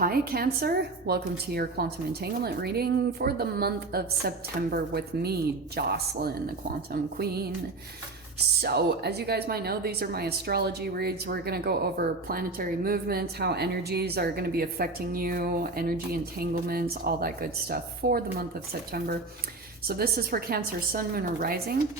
Hi Cancer, welcome to your quantum entanglement reading for the month of September with me, Jocelyn, the Quantum Queen. So, as you guys might know, these are my astrology reads. We're going to go over planetary movements, how energies are going to be affecting you, energy entanglements, all that good stuff for the month of September. So this is for Cancer, Sun, Moon, or Rising.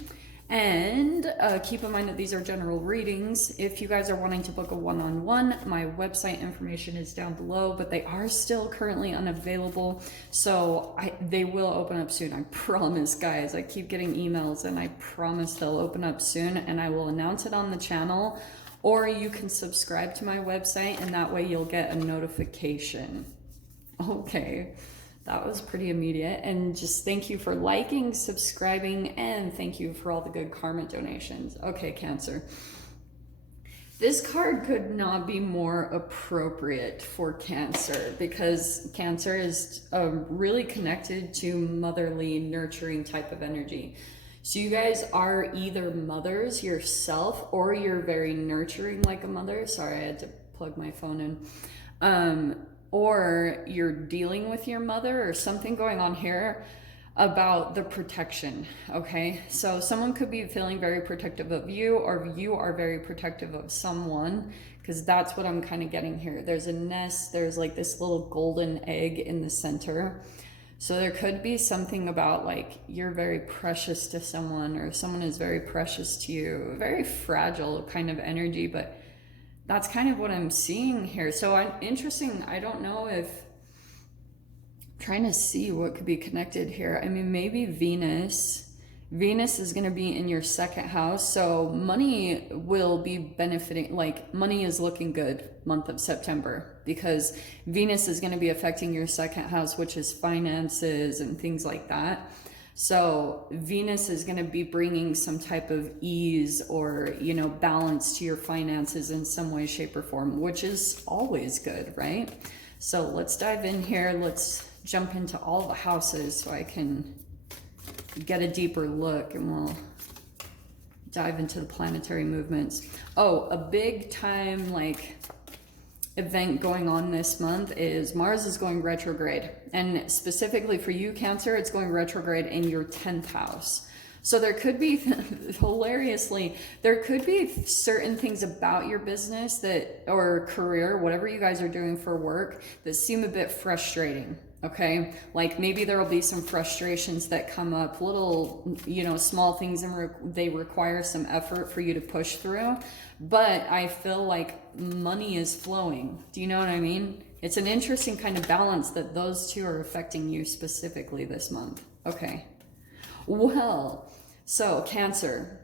And keep in mind that these are general readings. If you guys are wanting to book a one-on-one, my website information is down below, but they are still currently unavailable. So they will open up soon. I promise, guys. I keep getting emails and I promise they'll open up soon, and I will announce it on the channel, or you can subscribe to my website and that way you'll get a notification. Okay. That was pretty immediate. And just thank you for liking, subscribing, and thank you for all the good karma donations. Okay, Cancer. This card could not be more appropriate for Cancer because Cancer is really connected to motherly, nurturing type of energy. So you guys are either mothers yourself or you're very nurturing like a mother. Sorry, I had to plug my phone in. Or you're dealing with your mother or something going on here about the protection, okay? So someone could be feeling very protective of you, or you are very protective of someone, because that's what I'm kind of getting here. There's a nest, there's like this little golden egg in the center. So there could be something about like you're very precious to someone, or someone is very precious to you, very fragile kind of energy, but that's kind of what I'm seeing here. So interesting. I don't know if I'm trying to see what could be connected here. I mean, maybe Venus is going to be in your second house. So money will be benefiting, like money is looking good month of September because Venus is going to be affecting your second house, which is finances and things like that. So Venus is going to be bringing some type of ease or, you know, balance to your finances in some way, shape, or form, which is always good, right? So let's dive in here. Let's jump into all the houses so I can get a deeper look, and we'll dive into the planetary movements. Oh, a big time, like, event going on this month is Mars is going retrograde, and specifically for you, Cancer, it's going retrograde in your 10th house. So there could be, hilariously, there could be certain things about your business that, or career, whatever you guys are doing for work, that seem a bit frustrating. Okay, like maybe there will be some frustrations that come up, little, you know, small things, and they require some effort for you to push through. But I feel like money is flowing. Do you know what I mean? It's an interesting kind of balance that those two are affecting you specifically this month. Okay, well, so Cancer,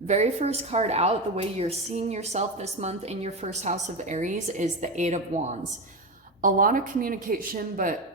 very first card out, the way you're seeing yourself this month in your first house of Aries is the Eight of Wands. A lot of communication, but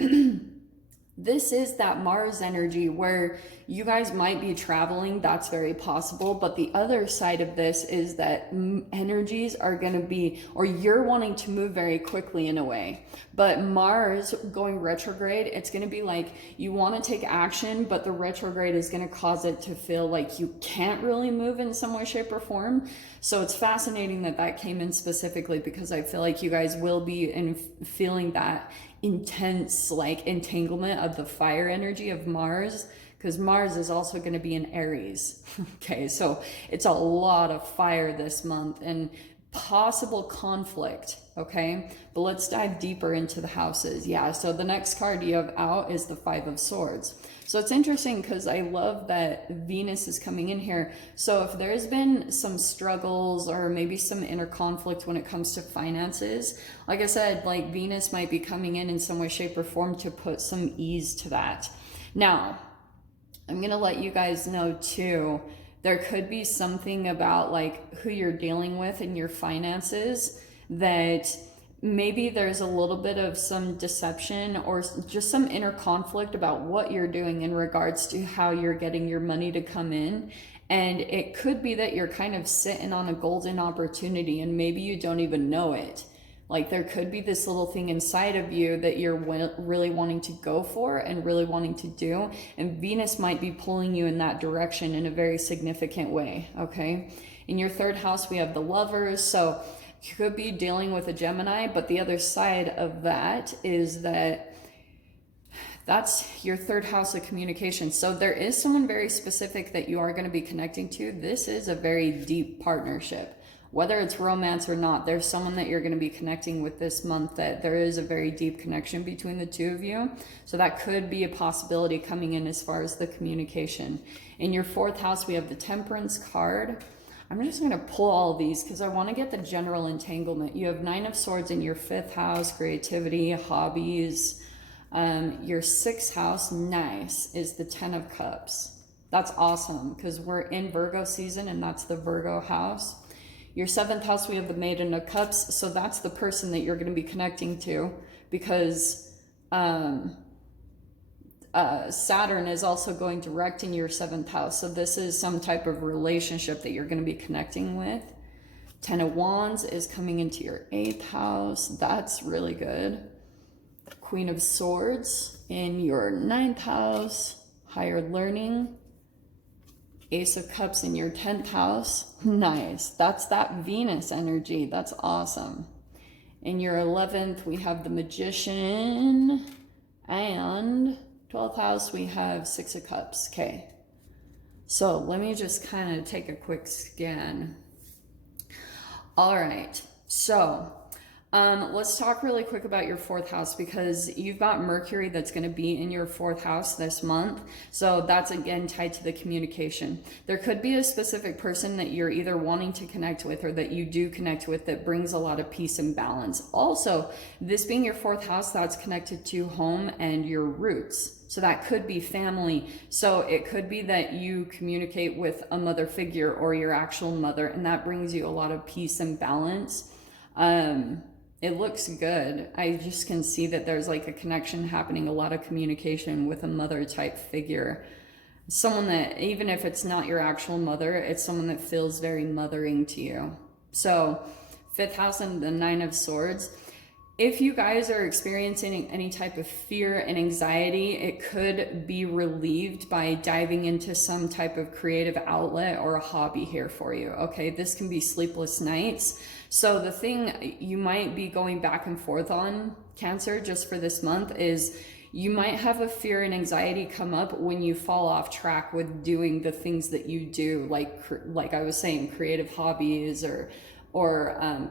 this is that Mars energy where you guys might be traveling. That's very possible. But the other side of this is that energies are going to be, or you're wanting to move very quickly in a way. But Mars going retrograde, it's going to be like you want to take action, but the retrograde is going to cause it to feel like you can't really move in some way, shape, or form. So it's fascinating that that came in specifically, because I feel like you guys will be feeling that intense like entanglement of the fire energy of Mars, because Mars is also going to be in Aries. Okay, so it's a lot of fire this month and possible conflict. Okay, but let's dive deeper into the houses. Yeah, so the next card you have out is the Five of Swords. So it's interesting because I love that Venus is coming in here. So if there's been some struggles or maybe some inner conflict when it comes to finances, like I said, like Venus might be coming in some way, shape, or form to put some ease to that. Now, I'm going to let you guys know too, there could be something about like who you're dealing with in your finances that maybe there's a little bit of some deception or just some inner conflict about what you're doing in regards to how you're getting your money to come in. And it could be that you're kind of sitting on a golden opportunity and maybe you don't even know it. Like there could be this little thing inside of you that you're really wanting to go for and really wanting to do. And Venus might be pulling you in that direction in a very significant way, okay? In your third house, we have the Lovers. So You could be dealing with a Gemini, but the other side of that is that that's your third house of communication. So there is someone very specific that you are going to be connecting to. This is a very deep partnership. Whether it's romance or not, there's someone that you're going to be connecting with this month that there is a very deep connection between the two of you. So that could be a possibility coming in as far as the communication. In your fourth house, we have the Temperance card. I'm just going to pull all of these because I want to get the general entanglement. You have Nine of Swords in your fifth house, creativity, hobbies. Your sixth house, nice, is the Ten of Cups. That's awesome because we're in Virgo season and that's the Virgo house. Your seventh house, we have the Maiden of Cups. So that's the person that you're going to be connecting to because Saturn is also going direct in your seventh house. So this is some type of relationship that you're going to be connecting with. Ten of Wands is coming into your eighth house. That's really good. Queen of Swords in your ninth house. Higher learning. Ace of Cups in your 10th house. Nice. That's that Venus energy. That's awesome. In your 11th, we have the Magician. And 12th house, we have Six of Cups. Okay. So let me just kind of take a quick scan. All right. So let's talk really quick about your fourth house because you've got Mercury that's going to be in your fourth house this month. So that's again tied to the communication. There could be a specific person that you're either wanting to connect with or that you do connect with that brings a lot of peace and balance. Also, this being your fourth house, that's connected to home and your roots. So that could be family. So it could be that you communicate with a mother figure or your actual mother, and that brings you a lot of peace and balance. It looks good. I just can see that there's like a connection happening, a lot of communication with a mother type figure. Someone that, even if it's not your actual mother, it's someone that feels very mothering to you. So fifth house and the Nine of Swords. If you guys are experiencing any type of fear and anxiety, it could be relieved by diving into some type of creative outlet or a hobby here for you. Okay, this can be sleepless nights. So the thing you might be going back and forth on, Cancer, just for this month is you might have a fear and anxiety come up when you fall off track with doing the things that you do, like I was saying, creative hobbies or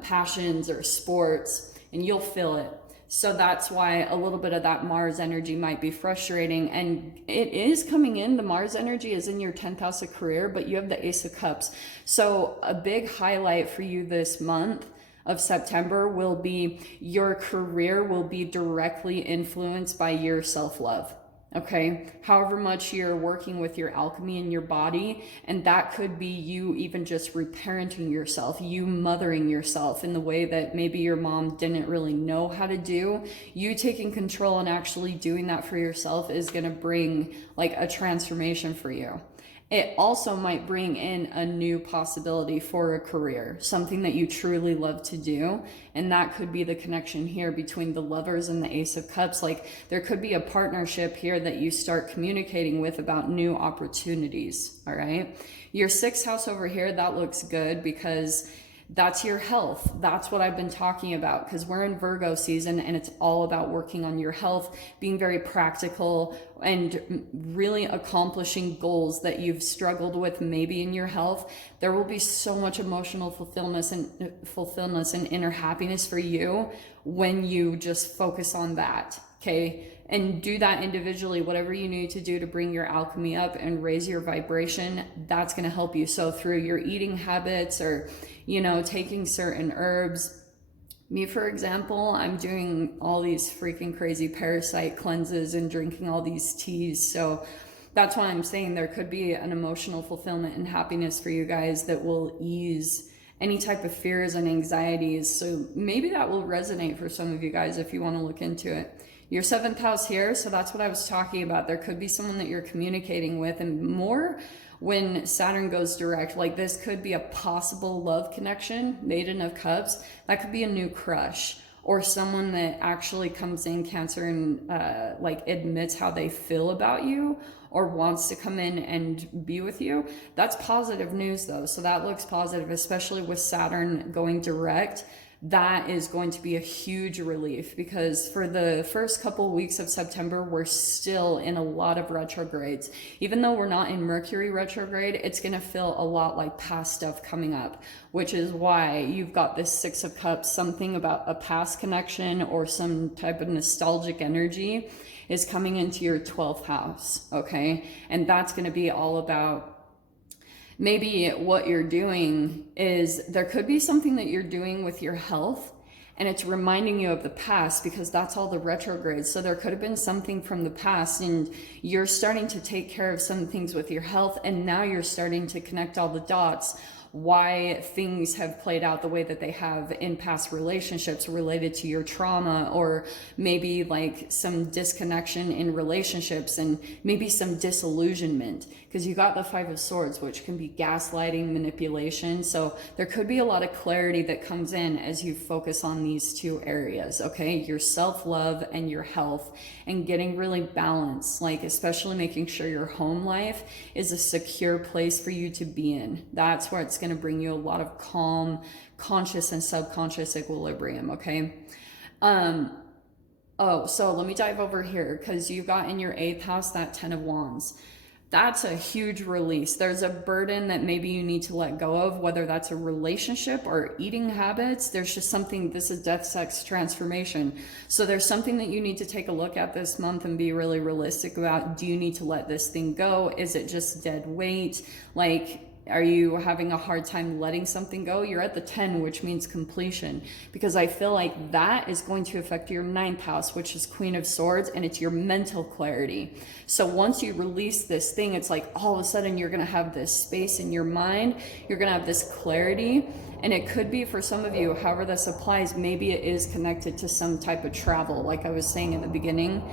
passions or sports. And you'll feel it. So that's why a little bit of that Mars energy might be frustrating. And it is coming in. The Mars energy is in your 10th house of career, but you have the Ace of Cups. So a big highlight for you this month of September will be your career will be directly influenced by your self-love. Okay, however much you're working with your alchemy in your body, and that could be you even just reparenting yourself, you mothering yourself in the way that maybe your mom didn't really know how to do. You taking control and actually doing that for yourself is going to bring like a transformation for you. It also might bring in a new possibility for a career, something that you truly love to do. And that could be the connection here between the Lovers and the Ace of Cups. Like there could be a partnership here that you start communicating with about new opportunities. All right. Your sixth house over here, that looks good because that's your health. That's what I've been talking about because we're in Virgo season and it's all about working on your health, being very practical and really accomplishing goals that you've struggled with maybe in your health. There will be so much emotional fulfillment and inner happiness for you when you just focus on that. Okay. And do that individually, whatever you need to do to bring your alchemy up and raise your vibration, that's going to help you. So through your eating habits or, taking certain herbs. Me, for example, I'm doing all these freaking crazy parasite cleanses and drinking all these teas. So that's why I'm saying there could be an emotional fulfillment and happiness for you guys that will ease any type of fears and anxieties. So maybe that will resonate for some of you guys if you want to look into it. Your seventh house here, so that's what I was talking about. There could be someone that you're communicating with, and more when Saturn goes direct, like this could be a possible love connection, Maiden of Cups. That could be a new crush or someone that actually comes in, Cancer, and admits how they feel about you or wants to come in and be with you. That's positive news though. So that looks positive, especially with Saturn going direct. that is going to be a huge relief, because for the first couple weeks of September, we're still in a lot of retrogrades. Even though we're not in Mercury retrograde, it's going to feel a lot like past stuff coming up, which is why you've got this Six of Cups, something about a past connection or some type of nostalgic energy is coming into your 12th house, okay? And that's going to be all about, maybe what you're doing is, there could be something that you're doing with your health and it's reminding you of the past, because that's all the retrogrades. So there could have been something from the past and you're starting to take care of some things with your health, and now you're starting to connect all the dots why things have played out the way that they have in past relationships related to your trauma, or maybe like some disconnection in relationships and maybe some disillusionment, because you got the Five of Swords, which can be gaslighting, manipulation. So there could be a lot of clarity that comes in as you focus on these two areas, okay? Your self-love and your health, and getting really balanced, like especially making sure your home life is a secure place for you to be in. That's where it's going to bring you a lot of calm, conscious and subconscious equilibrium, okay? So let me dive over here, because you got in your 8th house that 10 of Wands. That's a huge release. There's a burden that maybe you need to let go of, whether that's a relationship or eating habits. There's just something, this is death, sex, transformation. So there's something that you need to take a look at this month and be really realistic about. Do you need to let this thing go? Is it just dead weight? Like, are you having a hard time letting something go? You're at the 10, which means completion, because I feel like that is going to affect your 9th house, which is Queen of Swords, and it's your mental clarity. So once you release this thing, it's like all of a sudden you're going to have this space in your mind. You're going to have this clarity. And it could be, for some of you, however this applies, maybe it is connected to some type of travel. Like I was saying in the beginning,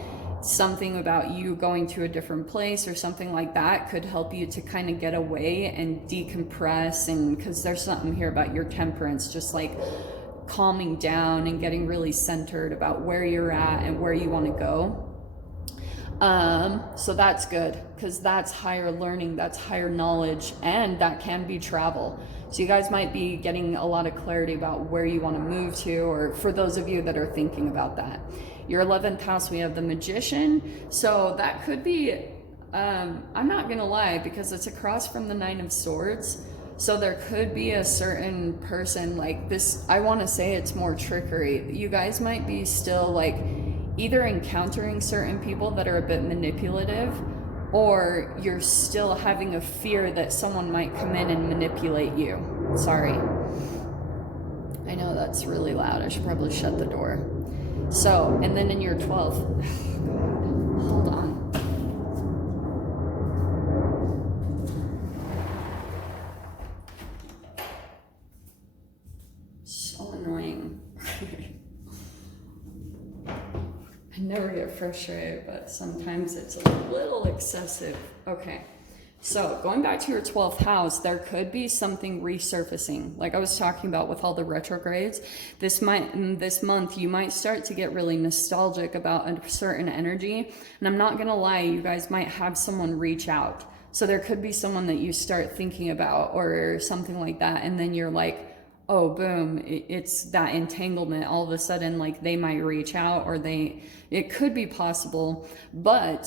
something about you going to a different place or something like that could help you to kind of get away and decompress. And because there's something here about your temperance, just like calming down and getting really centered about where you're at and where you want to go. So that's good, because that's higher learning, that's higher knowledge, and that can be travel. So you guys might be getting a lot of clarity about where you want to move to, or for those of you that are thinking about that. Your 11th house, we have the Magician. So that could be, I'm not going to lie, because it's across from the 9 of Swords. So there could be a certain person like this. I want to say it's more trickery. You guys might be still like either encountering certain people that are a bit manipulative, or you're still having a fear that someone might come in and manipulate you. Sorry. I know that's really loud. I should probably shut the door. So, and then in your 12th, hold on. So annoying. I never get frustrated, but sometimes it's a little excessive. Okay. So going back to your 12th house, there could be something resurfacing. Like I was talking about with all the retrogrades, this month, you might start to get really nostalgic about a certain energy. And I'm not going to lie, you guys might have someone reach out. So there could be someone that you start thinking about or something like that. And then you're like, oh, boom, it's that entanglement. All of a sudden, like they might reach out, or it could be possible, but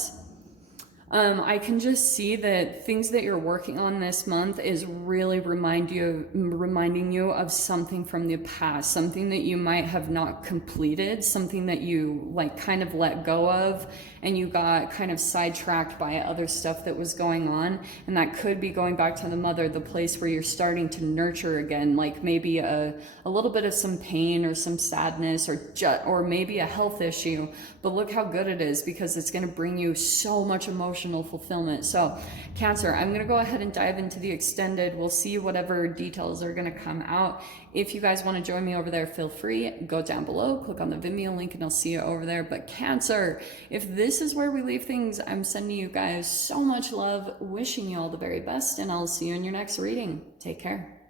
I can just see that things that you're working on this month is really reminding you of something from the past, something that you might have not completed, something that you like kind of let go of, and you got kind of sidetracked by other stuff that was going on. And that could be going back to the mother, the place where you're starting to nurture again, like maybe a little bit of some pain or some sadness, or maybe a health issue. But look how good it is, because it's going to bring you so much emotional fulfillment. So Cancer, I'm going to go ahead and dive into the extended. We'll see whatever details are going to come out. If you guys want to join me over there, feel free, go down below, click on the Vimeo link, and I'll see you over there. But Cancer, if this is where we leave things, I'm sending you guys so much love, wishing you all the very best, and I'll see you in your next reading. Take care.